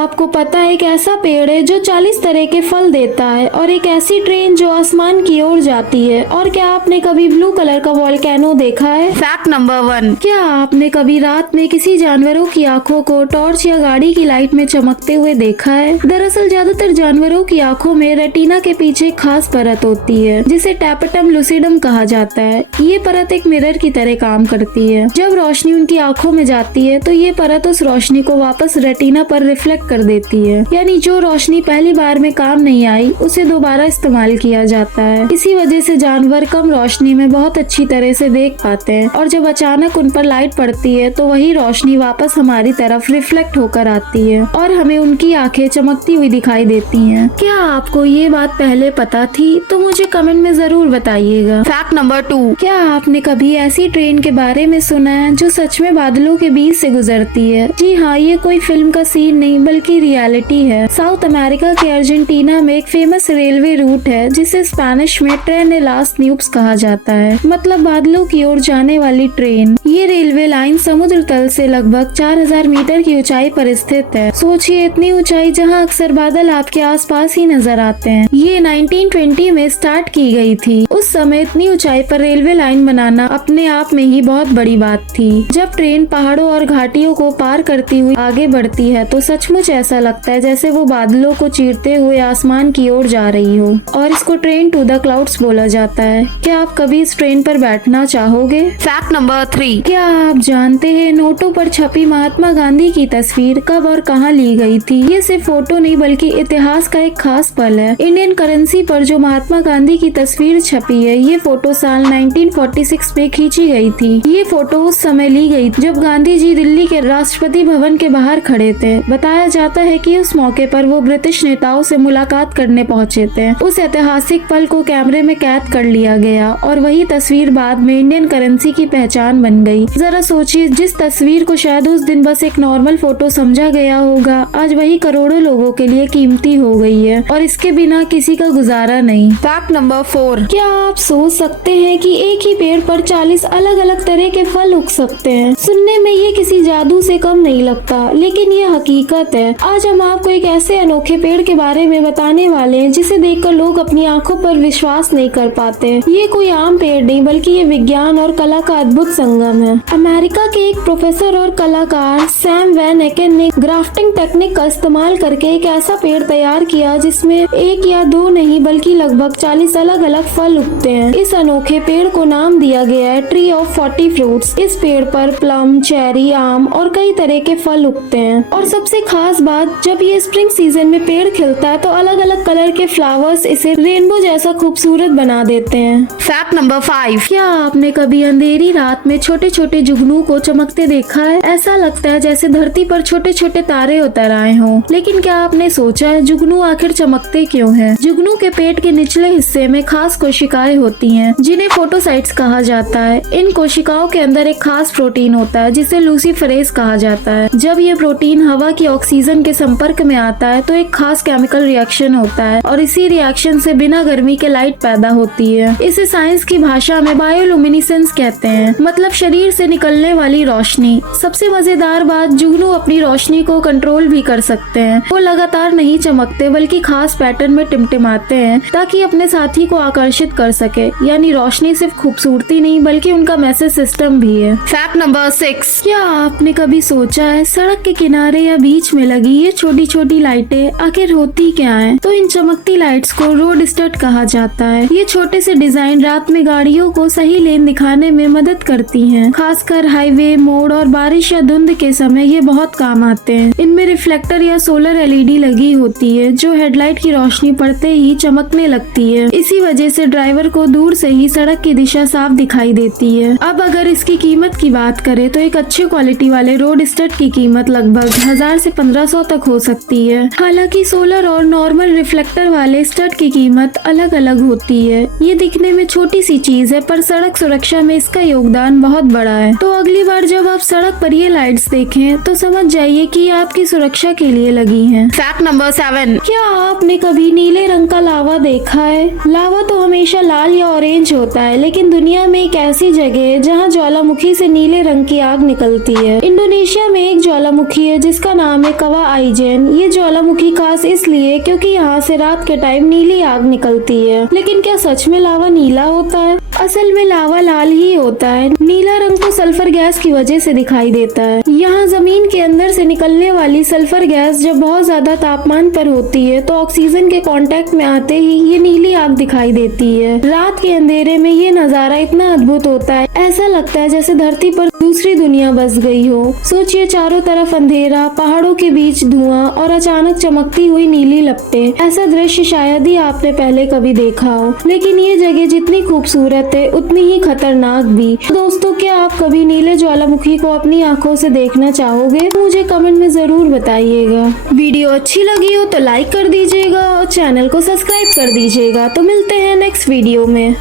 आपको पता है एक ऐसा पेड़ है जो 40 तरह के फल देता है और एक ऐसी ट्रेन जो आसमान की ओर जाती है? और क्या आपने कभी ब्लू कलर का वोल्केनो देखा है? Fact number 1। क्या आपने कभी रात में किसी जानवरों की आंखों को टॉर्च या गाड़ी की लाइट में चमकते हुए देखा है? दरअसल ज्यादातर जानवरों की आंखों में रेटिना के पीछे एक खास परत होती है जिसे टैपेटम लूसिडम कहा जाता है। ये परत एक मिरर की तरह काम करती है। जब रोशनी उनकी आंखों में जाती है तो ये परत उस रोशनी को वापस रेटिना पर रिफ्लेक्ट कर देती है, यानी जो रोशनी पहली बार में काम नहीं आई उसे दोबारा इस्तेमाल किया जाता है। इसी वजह से जानवर कम रोशनी में बहुत अच्छी तरह से देख पाते हैं और जब अचानक उन पर लाइट पड़ती है तो वही रोशनी वापस हमारी तरफ रिफ्लेक्ट होकर आती है और हमें उनकी आंखें चमकती हुई दिखाई देती हैं। क्या आपको ये बात पहले पता थी? तो मुझे कमेंट में जरूर बताइएगा। Fact number 2। क्या आपने कभी ऐसी ट्रेन के बारे में सुना है जो सच में बादलों के बीच से गुजरती है? जी हाँ, ये कोई फिल्म का सीन नहीं बल्कि रियलिटी है। साउथ अमेरिका के अर्जेंटीना में एक फेमस रेलवे रूट है जिसे स्पेनिश में ट्रेन लास न्यूब्स कहा जाता है, मतलब बादलों की ओर जाने वाली ट्रेन। ये रेलवे लाइन समुद्र तल से लगभग 4000 मीटर की ऊंचाई पर स्थित है। सोचिए, इतनी ऊंचाई जहाँ अक्सर बादल आपके आसपास ही नजर आते हैं। ये 1920 में स्टार्ट की गई थी। उस समय इतनी ऊंचाई पर रेलवे लाइन बनाना अपने आप में ही बहुत बड़ी बात थी। जब ट्रेन पहाड़ों और घाटियों को पार करती हुई आगे बढ़ती है तो सचमुच ऐसा लगता है जैसे वो बादलों को चीरते हुए आसमान की ओर जा रही हो, और इसको ट्रेन टू द क्लाउड्स बोला जाता है। क्या आप कभी इस ट्रेन पर बैठना चाहोगे? Fact number 3। क्या आप जानते हैं नोटों पर छपी महात्मा गांधी की तस्वीर कब और कहां ली गई थी? ये सिर्फ फोटो नहीं बल्कि इतिहास का एक खास पल है। इंडियन करेंसी पर जो महात्मा गांधी की तस्वीर छपी है, ये फोटो साल 1946 में खींची गई थी। ये फोटो उस समय ली गई जब गांधी जी दिल्ली के राष्ट्रपति भवन के बाहर खड़े थे। बताया जाता है कि उस मौके पर वो ब्रिटिश नेताओं से मुलाकात करने पहुंचे थे। उस ऐतिहासिक पल को कैमरे में कैद कर लिया गया और वही तस्वीर बाद में इंडियन करेंसी की पहचान बन गई। जरा सोचिए, जिस तस्वीर को शायद उस दिन बस एक नॉर्मल फोटो समझा गया होगा, आज वही करोड़ों लोगों के लिए कीमती हो गई है और इसके बिना किसी का गुजारा नहीं। Fact number 4। क्या आप सोच सकते हैं कि एक ही पेड़ पर 40 अलग अलग तरह के फल उग सकते हैं? सुनने में ये किसी जादू से कम नहीं लगता, लेकिन ये हकीकत है। आज हम आपको एक ऐसे अनोखे पेड़ के बारे में बताने वाले हैं जिसे देखकर लोग अपनी आंखों पर विश्वास नहीं कर पाते। ये कोई आम पेड़ नहीं बल्कि ये विज्ञान और कला का अद्भुत संगम है। अमेरिका के एक प्रोफेसर और कलाकार सैम वैन एकेन ने ग्राफ्टिंग टेक्निक का इस्तेमाल करके एक ऐसा पेड़ तैयार किया जिसमें एक या दो नहीं बल्कि लगभग 40 अलग अलग फल उगते हैं। इस अनोखे पेड़ को नाम दिया गया है ट्री ऑफ 40 फ्रूट्स। इस पेड़ पर प्लम, चेरी, आम और कई तरह के फल उगते हैं। और सबसे खास बात, जब ये स्प्रिंग सीजन में पेड़ खिलता है तो अलग अलग कलर के फ्लावर्स इसे रेनबो जैसा खूबसूरत बना देते हैं। Fact number 5। क्या आपने कभी अंधेरी रात में छोटे छोटे जुगनू को चमकते देखा है? ऐसा लगता है जैसे धरती पर छोटे छोटे तारे उतर आए हों। लेकिन क्या आपने सोचा है जुगनू आखिर चमकते क्यों हैं? जुगनू के पेट के निचले हिस्से में खास कोशिकाएं होती हैं जिन्हें फोटोसाइट्स कहा जाता है। इन कोशिकाओं के अंदर एक खास प्रोटीन होता है जिसे लूसीफेरेज कहा जाता है। जब ये प्रोटीन हवा की ऑक्सीजन के संपर्क में आता है तो एक खास केमिकल रिएक्शन होता है और इसी रिएक्शन से बिना गर्मी के लाइट पैदा होती है। इसे साइंस की भाषा में बायोलुमिनेसेंस कहते हैं, मतलब शरीर से निकलने वाली रोशनी। सबसे मजेदार बात, जुगनू अपनी रोशनी को कंट्रोल भी कर सकते हैं। वो लगातार नहीं चमकते बल्कि खास पैटर्न में टिमटिमाते हैं ताकि अपने साथी को आकर्षित कर सके। यानी रोशनी सिर्फ खूबसूरती नहीं बल्कि उनका मैसेज सिस्टम भी है। Fact number 6। क्या आपने कभी सोचा है सड़क के किनारे या बीच में लगी ये छोटी छोटी लाइटें आखिर होती क्या हैं? तो इन चमकती लाइट्स को रोड स्टड कहा जाता है। ये छोटे से डिजाइन रात में गाड़ियों को सही लेन दिखाने में मदद करती हैं। खासकर हाईवे, मोड़ और बारिश या धुंध के समय ये बहुत काम आते हैं। इनमें रिफ्लेक्टर या सोलर एलईडी लगी होती है जो हेडलाइट की रोशनी पड़ते ही चमकने लगती है। इसी वजह से ड्राइवर को दूर से ही सड़क की दिशा साफ दिखाई देती है। अब अगर इसकी कीमत की बात करें तो एक अच्छी क्वालिटी वाले रोड स्टड की कीमत लगभग 1000 से 1500 तक हो सकती है। हालांकि सोलर और नॉर्मल रिफ्लेक्टर वाले स्टड की कीमत अलग अलग होती है। ये दिखने में छोटी सी चीज है पर सड़क सुरक्षा में इसका योगदान बहुत बड़ा है। तो अगली बार जब आप सड़क पर ये लाइट्स देखें तो समझ जाइए कि ये आपकी सुरक्षा के लिए लगी हैं। Fact number 7। क्या आपने कभी नीले रंग का लावा देखा है? लावा तो हमेशा लाल या ऑरेंज होता है, लेकिन दुनिया में एक ऐसी जगह है जहाँ ज्वालामुखी से नीले रंग की आग निकलती है। इंडोनेशिया में एक ज्वालामुखी है जिसका नाम है लावा आइजेन। ये ज्वालामुखी खास इसलिए क्योंकि यहाँ से रात के टाइम नीली आग निकलती है। लेकिन क्या सच में लावा नीला होता है? असल में लावा लाल ही होता है। नीला रंग तो सल्फर गैस की वजह से दिखाई देता है। यहाँ जमीन के अंदर से निकलने वाली सल्फर गैस जब बहुत ज्यादा तापमान पर होती है तो ऑक्सीजन के कांटेक्ट में आते ही ये नीली आग दिखाई देती है। रात के अंधेरे में ये नजारा इतना अद्भुत होता है, ऐसा लगता है जैसे धरती पर दूसरी दुनिया बस गई हो। सोचिए, चारों तरफ अंधेरा, पहाड़ों के बीच धुआं और अचानक चमकती हुई नीली लपटें। ऐसा दृश्य शायद ही आपने पहले कभी देखा हो। लेकिन ये जगह जितनी खूबसूरत है उतनी ही खतरनाक भी। दोस्तों, क्या आप कभी नीले ज्वालामुखी को अपनी आंखों से देखना चाहोगे? मुझे कमेंट में जरूर बताइएगा। वीडियो अच्छी लगी हो तो लाइक कर दीजिएगा और चैनल को सब्सक्राइब कर दीजिएगा। तो मिलते हैं नेक्स्ट वीडियो में।